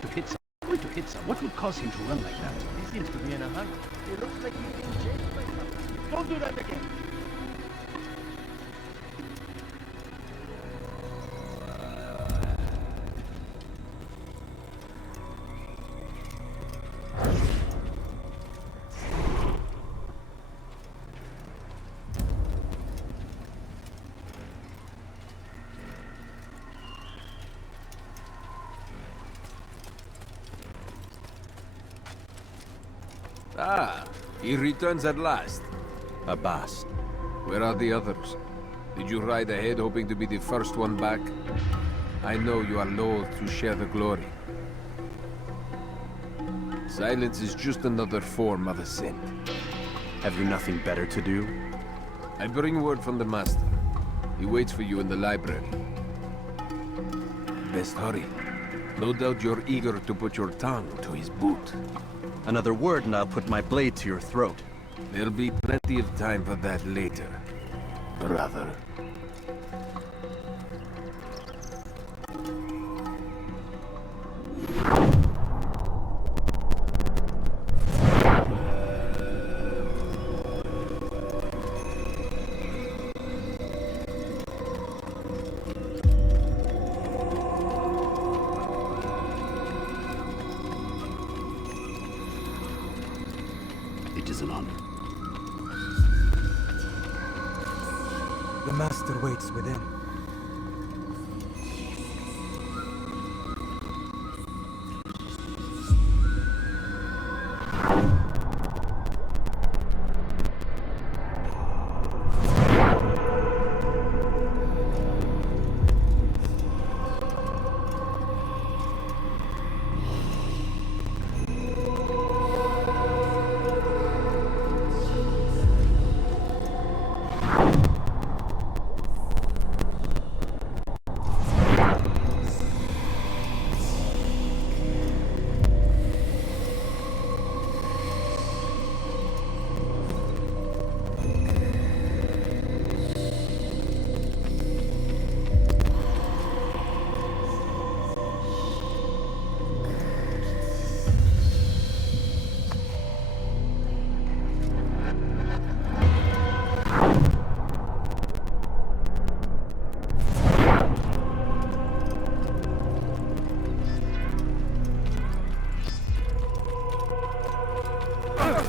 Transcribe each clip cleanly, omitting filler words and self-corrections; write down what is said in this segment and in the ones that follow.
going to hit some. I'm going to hit some. What would cause him to run like that? He seems to be in a hurry. It looks like he's being chased by something. Don't do that again. Ah, he returns at last. Abbas. Where are the others? Did you ride ahead hoping to be the first one back? I know you are loath to share the glory. Silence is just another form of assent. Have you nothing better to do? I bring word from the Master. He waits for you in the library. Best hurry. No doubt you're eager to put your tongue to his boot. Another word and I'll put my blade to your throat. There'll be plenty of time for that later, brother. It is an honor. The Master waits within.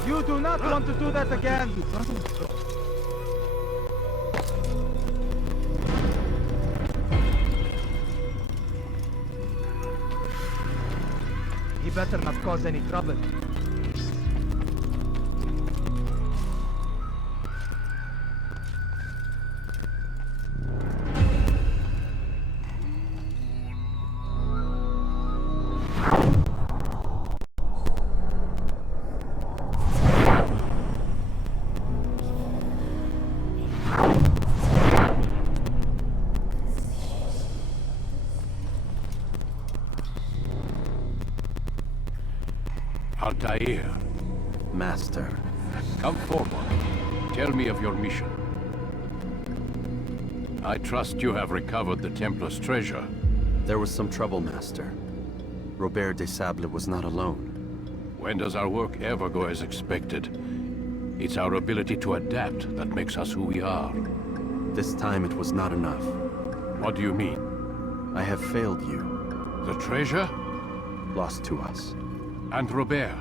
You do not want to do that again. He better not cause any trouble. Altair, Master. come forward. Tell me of your mission. I trust you have recovered the Templar's treasure. There was some trouble, Master. Robert de Sable was not alone. When does our work ever go as expected? It's our ability to adapt that makes us who we are. This time it was not enough. What do you mean? I have failed you. The treasure? Lost to us. And Robert?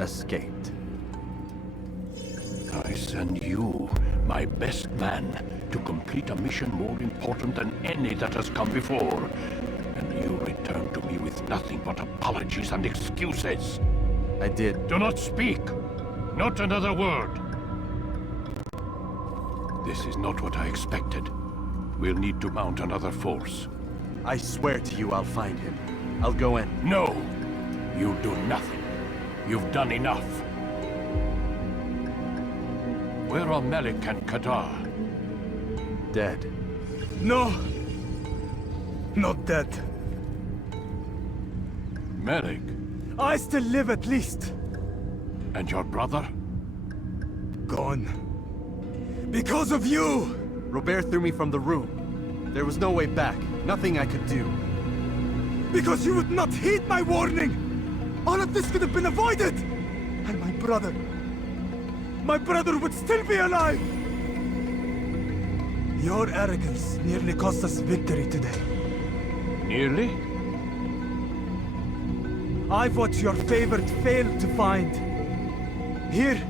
Escaped. I send you, my best man, to complete a mission more important than any that has come before. And you return to me with nothing but apologies and excuses. I did. Do not speak! Not another word! This is not what I expected. We'll need to mount another force. I swear to you I'll find him. I'll go in. No! You do nothing. You've done enough. Where are Malik and Kadar? Dead. No! Not dead. Malik? I still live at least. And your brother? Gone. Because of you! Robert threw me from the room. There was no way back. Nothing I could do. Because you would not heed my warning! All of this could have been avoided! And my brother would still be alive! Your arrogance nearly cost us victory today. Nearly? I've watched your favorite fail to find. Here,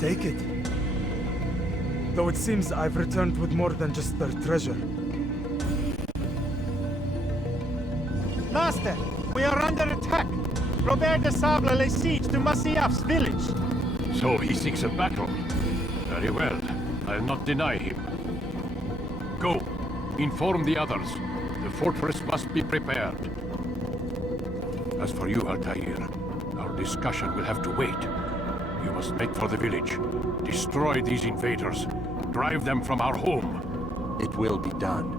take it. Though it seems I've returned with more than just their treasure. Master, we are under attack. Robert de Sable lays siege to Masyaf's village. So he seeks a battle. Very well. I'll not deny him. Go. Inform the others. The fortress must be prepared. As for you, Altair, our discussion will have to wait. You must make for the village. Destroy these invaders. Drive them from our home. It will be done.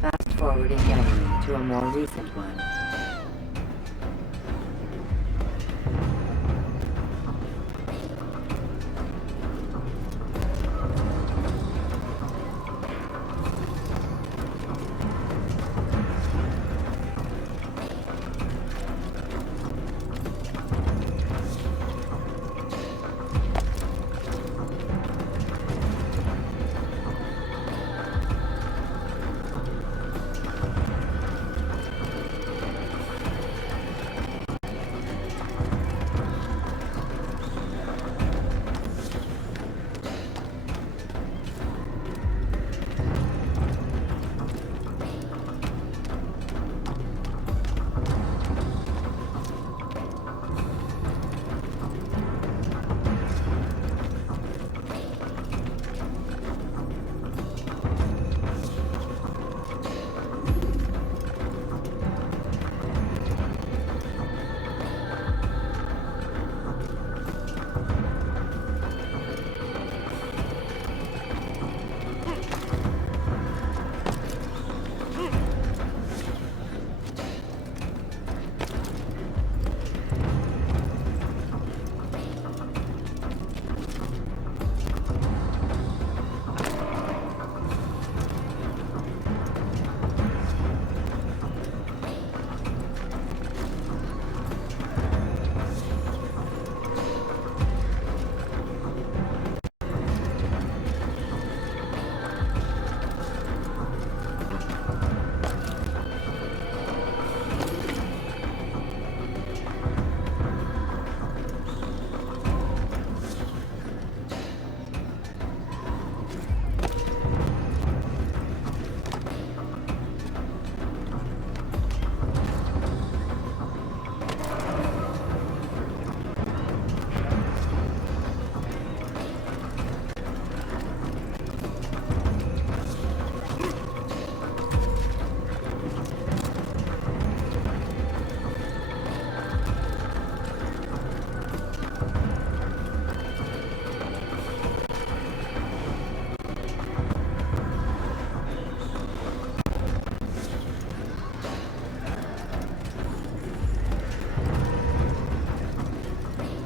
Fast forwarding gathering to a more recent one.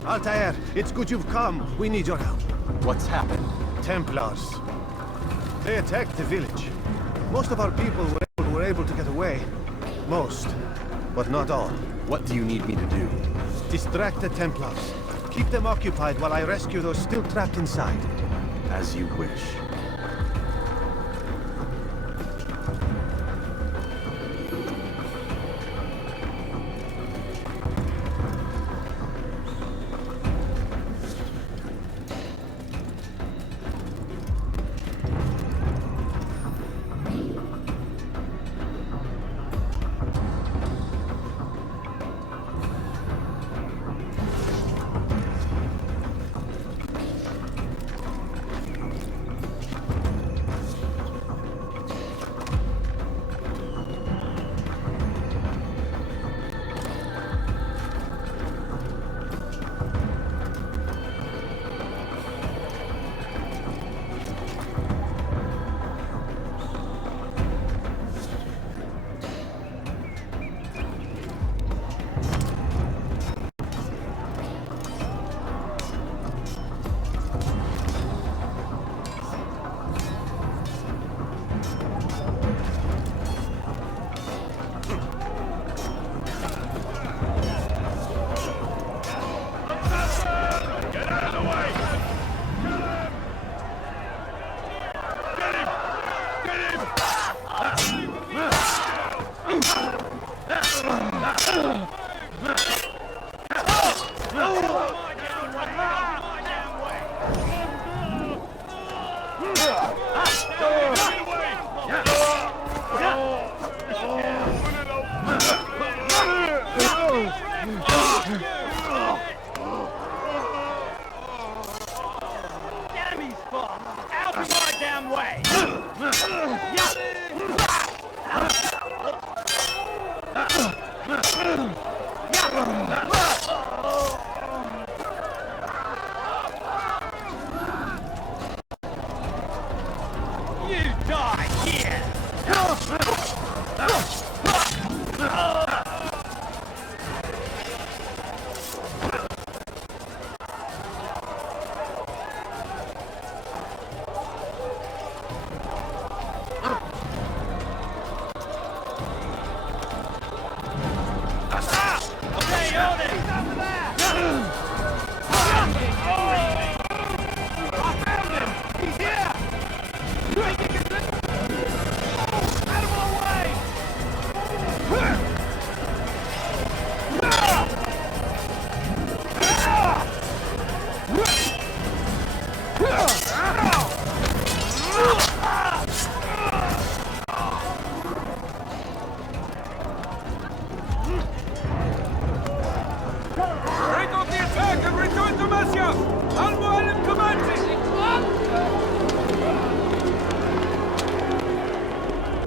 Altair, it's good you've come. We need your help. What's happened? Templars. They attacked the village. Most of our people were able to get away. Most, but not all. What do you need me to do? Distract the Templars. Keep them occupied while I rescue those still trapped inside. As you wish.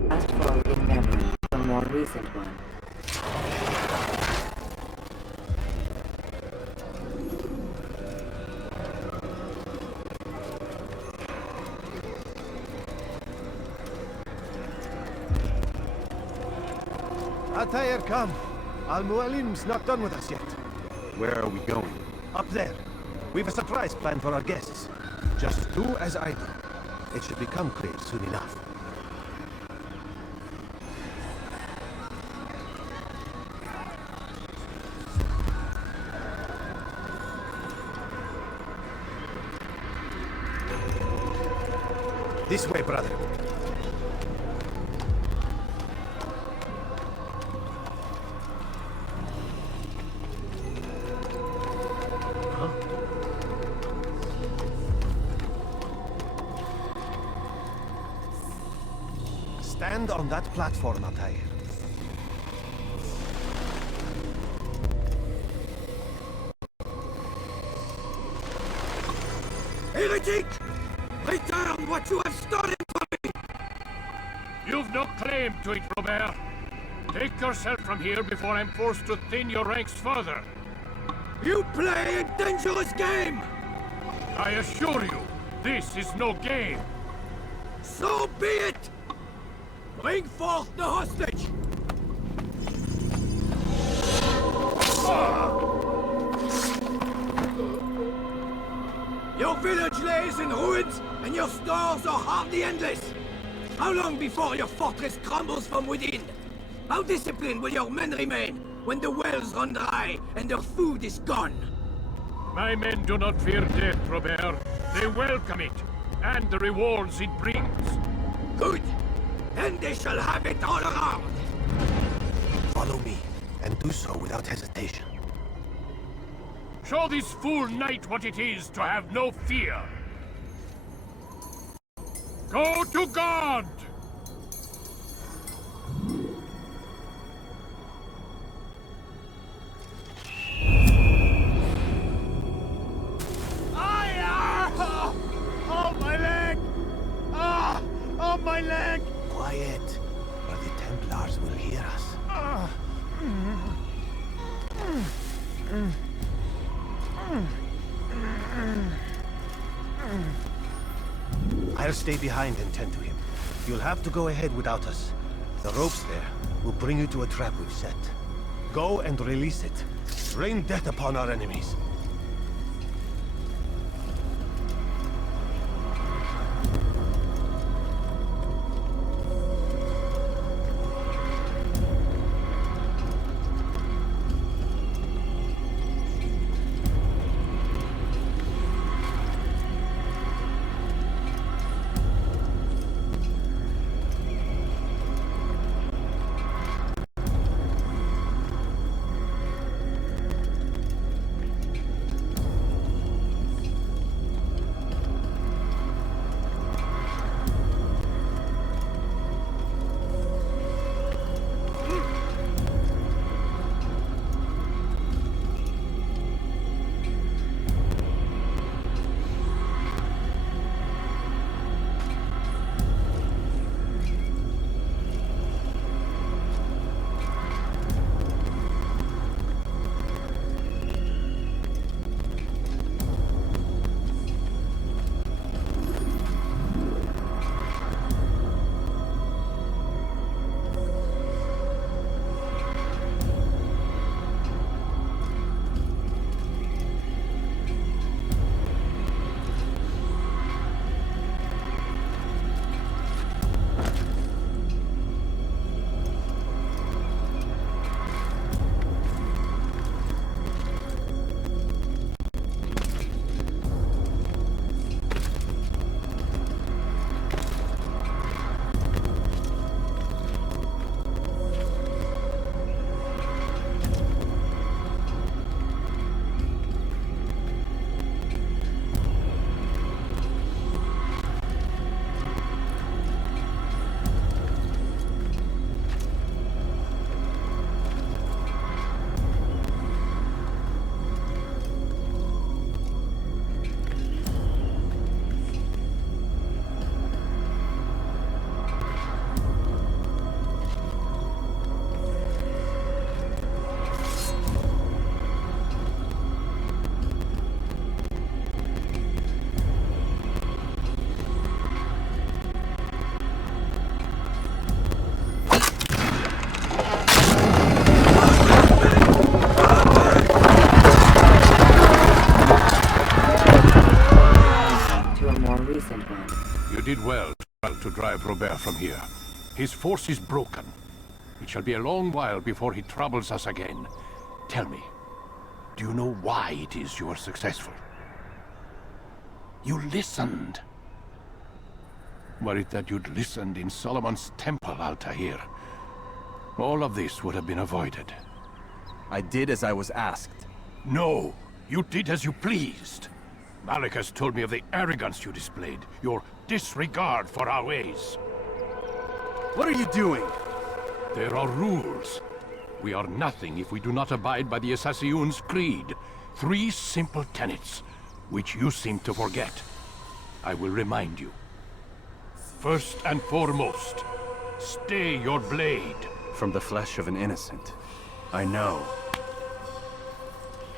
Fast forward in memory to a more recent one. Altair, come. Al-Mualim's not done with us yet. Where are we going? Up there. We've a surprise planned for our guests. Just do as I do. It should become clear soon enough. This way, brother. Stand on that platform, Altair. Heretic! Return what you have stolen from me! You've no claim to it, Robert. Take yourself from here before I'm forced to thin your ranks further. You play a dangerous game! I assure you, this is no game. So be it! Bring forth the hostage! Your village lays in ruins, and your stores are hardly endless. How long before your fortress crumbles from within? How disciplined will your men remain when the wells run dry and their food is gone? My men do not fear death, Robert. They welcome it, and the rewards it brings. Good. Then they shall have it all around. Follow me, and do so without hesitation. Show this fool knight what it is to have no fear. Go to God! Oh, my leg! Ah! Oh, my leg! Quiet, or the Templars will hear us. I'll stay behind and tend to him. You'll have to go ahead without us. The ropes there will bring you to a trap we've set. Go and release it. Rain death upon our enemies. Robert from here. His force is broken. It shall be a long while before he troubles us again. Tell me, do you know why it is you are successful? You listened. Were it that you'd listened in Solomon's temple, Altair, all of this would have been avoided. I did as I was asked. No, you did as you pleased. Malik has told me of the arrogance you displayed, your disregard for our ways. What are you doing? There are rules. We are nothing if we do not abide by the Assassin's creed. 3 simple tenets, which you seem to forget. I will remind you. First and foremost, stay your blade. From the flesh of an innocent. I know.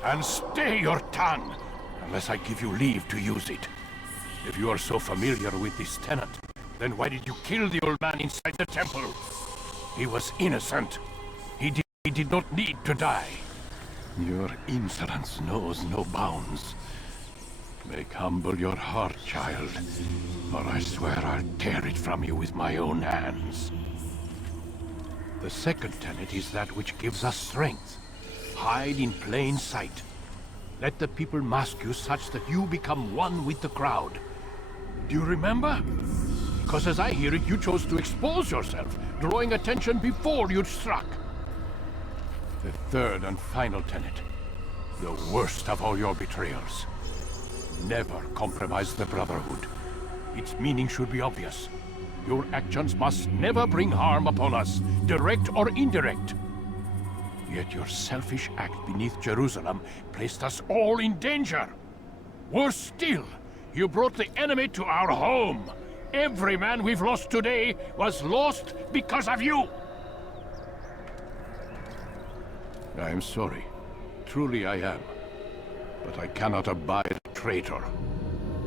And stay your tongue, unless I give you leave to use it. If you are so familiar with this tenet, then why did you kill the old man inside the temple? He was innocent. He did not need to die. Your insolence knows no bounds. Make humble your heart, child, or I swear I'll tear it from you with my own hands. The second tenet is that which gives us strength. Hide in plain sight. Let the people mask you such that you become one with the crowd. Do you remember? Because as I hear it, you chose to expose yourself, drawing attention before you'd struck. The third and final tenet. The worst of all your betrayals. Never compromise the Brotherhood. Its meaning should be obvious. Your actions must never bring harm upon us, direct or indirect. Yet your selfish act beneath Jerusalem placed us all in danger. Worse still, you brought the enemy to our home. Every man we've lost today was lost because of you. I am sorry. Truly I am. But I cannot abide a traitor.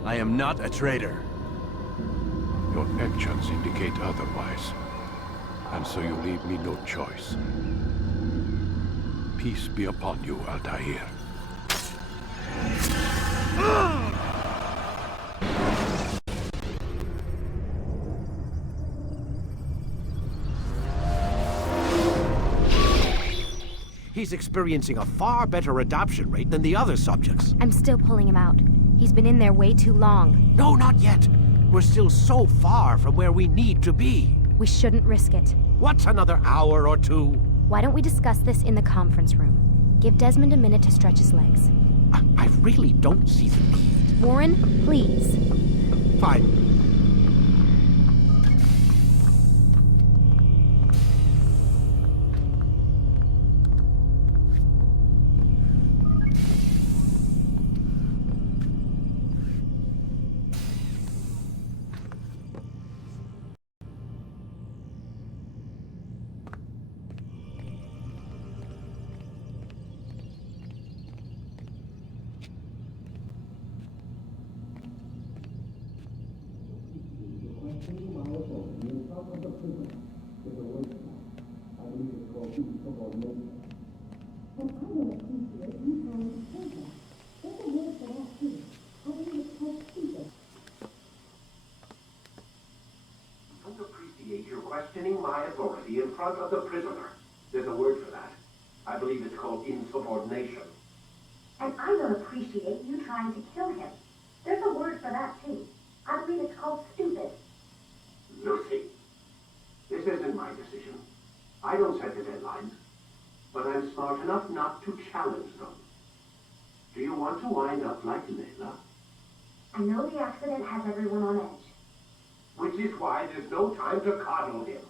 I am not a traitor. Your actions indicate otherwise. And so you leave me no choice. Peace be upon you, Altair. He's experiencing a far better adoption rate than the other subjects. I'm still pulling him out. He's been in there way too long. No, not yet. We're still so far from where we need to be. We shouldn't risk it. What's another hour or two? Why don't we discuss this in the conference room? Give Desmond a minute to stretch his legs. I really don't see the need. Warren, please. Fine. You're questioning my authority in front of the prisoner. There's a word for that. I believe it's called insubordination. And I don't appreciate you trying to kill him. There's a word for that, too. I believe it's called stupid. Lucy, this isn't my decision. I don't set the deadlines. But I'm smart enough not to challenge them. Do you want to wind up like Layla? I know the accident has everyone on edge. Which is why there's no time to coddle him.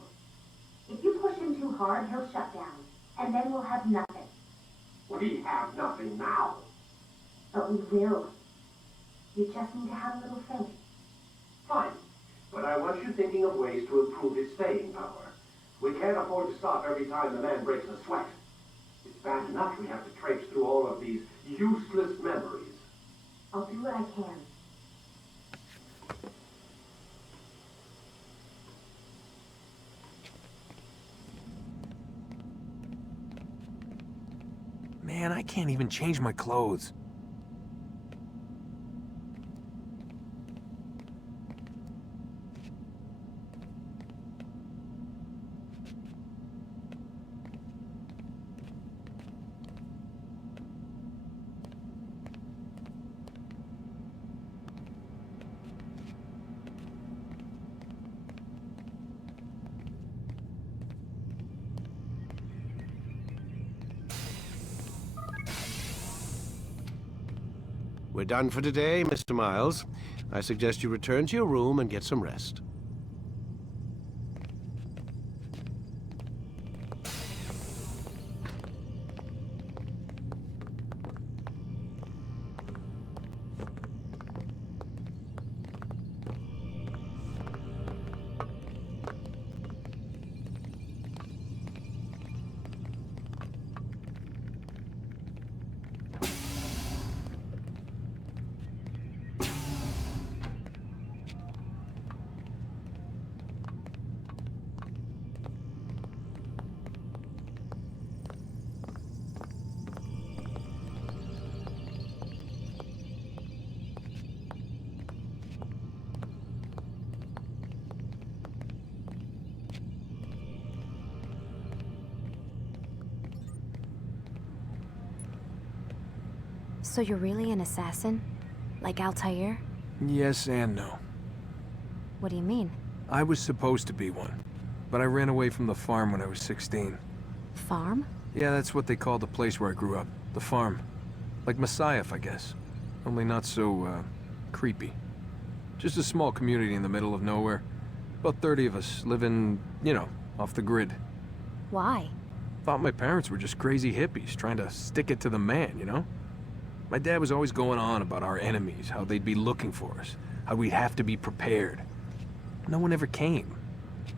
If you push him too hard, he'll shut down. And then we'll have nothing. We have nothing now. But we will. You just need to have a little faith. Fine. But I want you thinking of ways to improve his staying power. We can't afford to stop every time the man breaks a sweat. It's bad enough we have to traipse through all of these useless memories. I'll do what I can. Man, I can't even change my clothes. We're done for today, Mr. Miles. I suggest you return to your room and get some rest. So you're really an assassin? Like Altair? Yes and no. What do you mean? I was supposed to be one, but I ran away from the farm when I was 16. Farm? Yeah, that's what they called the place where I grew up. The farm. Like Messiah, I guess. Only not so, creepy. Just a small community in the middle of nowhere. About 30 of us, living, you know, off the grid. Why? Thought my parents were just crazy hippies, trying to stick it to the man, you know? My dad was always going on about our enemies, how they'd be looking for us, how we'd have to be prepared. No one ever came.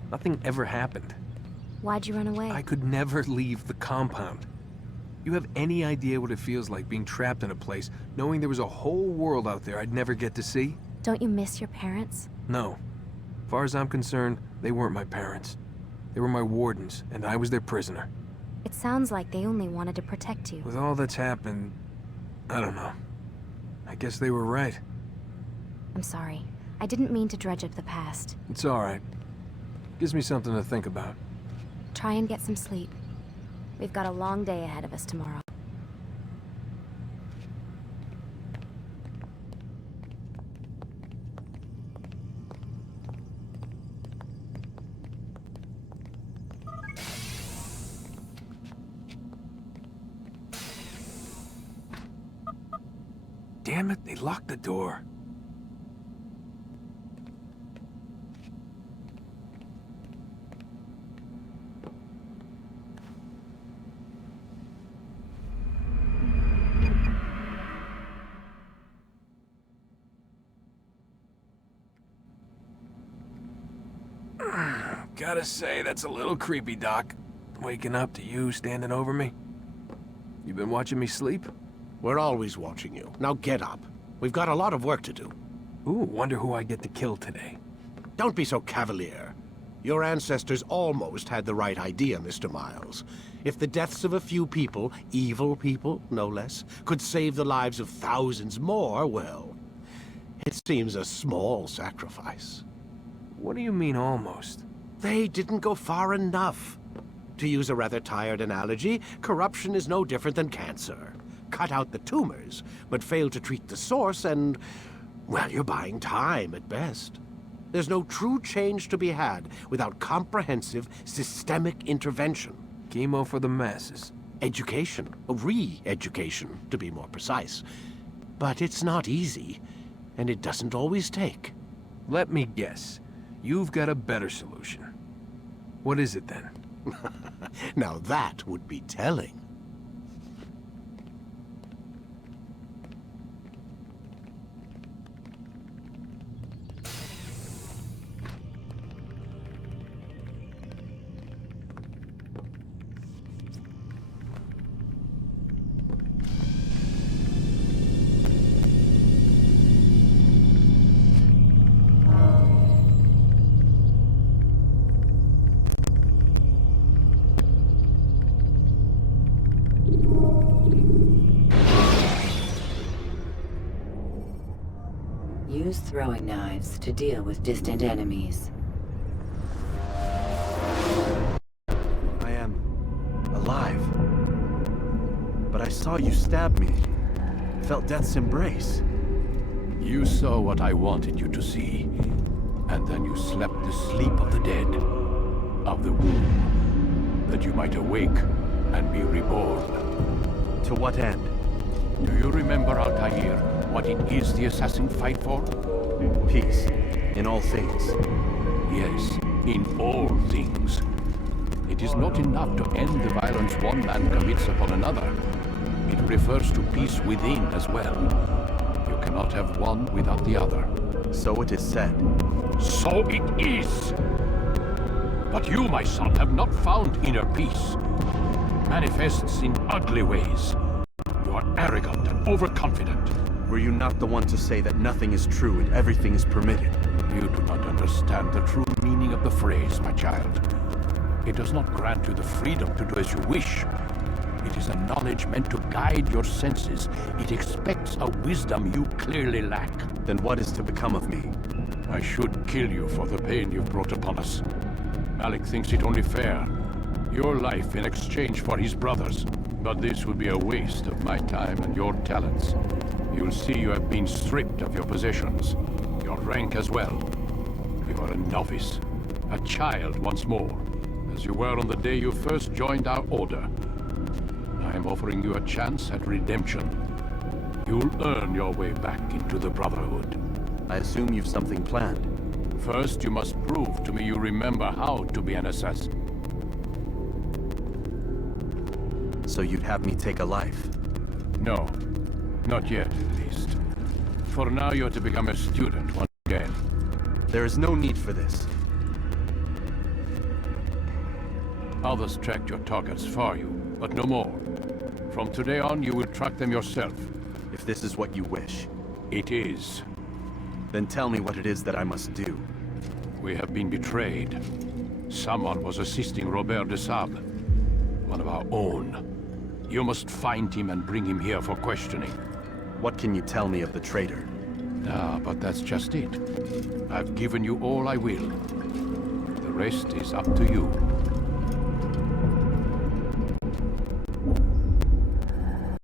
Nothing ever happened. Why'd you run away? I could never leave the compound. You have any idea what it feels like being trapped in a place, knowing there was a whole world out there I'd never get to see? Don't you miss your parents? No. As far as I'm concerned, they weren't my parents. They were my wardens, and I was their prisoner. It sounds like they only wanted to protect you. With all that's happened, I don't know. I guess they were right. I'm sorry. I didn't mean to dredge up the past. It's all right. Gives me something to think about. Try and get some sleep. We've got a long day ahead of us tomorrow. Damn it, they locked the door. Gotta say, that's a little creepy, Doc. Waking up to you standing over me. You been watching me sleep? We're always watching you. Now get up. We've got a lot of work to do. Ooh, wonder who I get to kill today. Don't be so cavalier. Your ancestors almost had the right idea, Mr. Miles. If the deaths of a few people, evil people, no less, could save the lives of thousands more, well, it seems a small sacrifice. What do you mean, almost? They didn't go far enough. To use a rather tired analogy, corruption is no different than cancer. Cut out the tumors, but fail to treat the source and, well, you're buying time at best. There's no true change to be had without comprehensive, systemic intervention. Chemo for the masses. Education, re-education, to be more precise. But it's not easy, and it doesn't always take. Let me guess. You've got a better solution. What is it, then? Now that would be telling. Use throwing knives to deal with distant enemies. I am alive. But I saw you stab me. Felt death's embrace. You saw what I wanted you to see, and then you slept the sleep of the dead, of the womb, that you might awake and be reborn. To what end? Do you remember Altair? what it is the assassins fight for? Peace. In all things. Yes, in all things. It is not enough to end the violence one man commits upon another. It refers to peace within as well. You cannot have one without the other. So it is said. So it is! But you, my son, have not found inner peace. Manifests in ugly ways. You are arrogant and overconfident. Were you not the one to say that nothing is true and everything is permitted? You do not understand the true meaning of the phrase, my child. It does not grant you the freedom to do as you wish. It is a knowledge meant to guide your senses. It expects a wisdom you clearly lack. Then what is to become of me? I should kill you for the pain you've brought upon us. Malik thinks it only fair. Your life in exchange for his brother's. But this would be a waste of my time and your talents. You'll see you have been stripped of your possessions. Your rank as well. You are a novice. A child once more. As you were on the day you first joined our order. I am offering you a chance at redemption. You'll earn your way back into the Brotherhood. I assume you've something planned. First, you must prove to me you remember how to be an assassin. So you'd have me take a life? No. Not yet, at least. For now, you're to become a student once again. There is no need for this. Others tracked your targets for you, but no more. From today on, you will track them yourself. If this is what you wish. It is. Then tell me what it is that I must do. We have been betrayed. Someone was assisting Robert de Sable. One of our own. You must find him and bring him here for questioning. What can you tell me of the traitor? Ah, but that's just it. I've given you all I will. The rest is up to you.